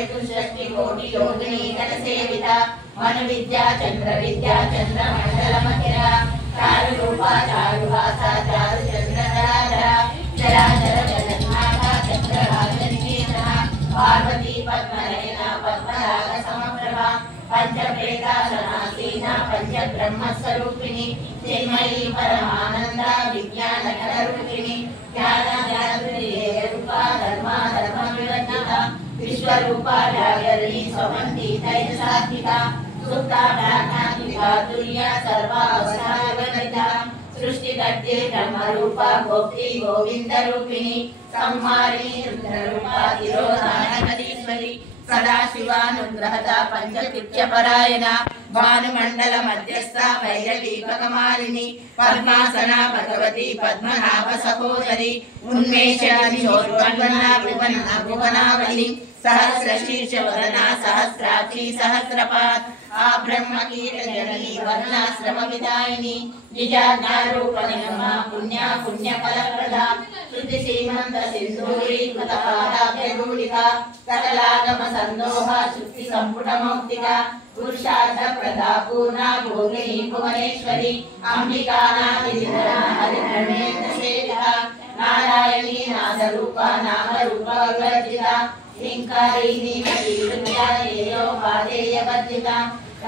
चतुष्षष्टि कोटि योगिनी गण सेविता मन विद्या चंद्र मंडल मथिरा चारु रूपा चारु भाषा चारु चंद्र धराधरा चराचर जगन्नाथा चंद्रराजनिकेतन पार्वती पद्मनयना पद्मराग समप्रभा पंचप्रेतासनासीना पंच ब्रह्म स्वरूपिणी चिन्मयी परमानंद विज्ञान घन रूपिणी ज्ञान रूपा धर्मा धर्म विवर्जिता विश्वरूपा व्याकरणी स्वमंती तैजसात्मिका सुप्ता प्राज्ञात्मिका तुर्या सर्वावस्थाविवर्जिता सृष्टिकर्त्री ब्रह्मरूपा गोप्ती गोविंद रूपिणी संहारिणी रुद्ररूपा तिरोधानकरीश्वरी सदाशिवानुग्रहता पंचकृत्यपरायणा भानुमंडल मध्यस्था भैरवीपकमालिनी पद्मासना भगवती पद्मनाभ सहोदरी उन्मेषादिशोर्वर्णना भुवनावली सहस्रशीर्ष वदना सहस्राक्षी सहस्रपाद आब्रह्मकीर्तनजननी वर्णाश्रम विदायिनी निजाज्ञारूपनिगमा पुण्या पुण्यफलप्रदा श्रुति सीमंत सिंधूरी कृतपादाभ्यगूलिका सकलागम संदोहा शुक्ति संपुट मौक्तिका पुरुषार्थ प्रदा पूर्णा भोगिनी भुवनेश्वरी अंबिकानादिधरा हरिधर्मेन्द्र सेविता नारायणी नादरूपा नामरूपा विवर्जिता हिंकारिणी मतीरुद्या येयो पादेयवर्जिता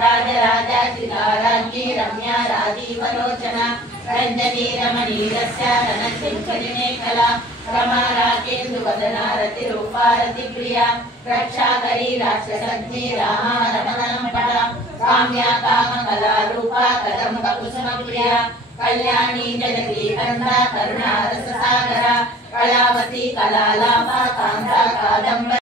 राजराजाचिता राज्ञी रम्या राजीवलोचना रंजनी रमणीरस्या धनसिंहनिमेखला रमा राजेन्दुवदना रतिरूपा रतिप्रिया रक्षाकरी राक्षसज्ञी रामा रमणलम्पटा काम्या कामकलारूपा कदम्ब कुसुमप्रिया कल्याणी जनकी कंधा करुणा रससागरा कलावती कलालापा कांता कादम्ब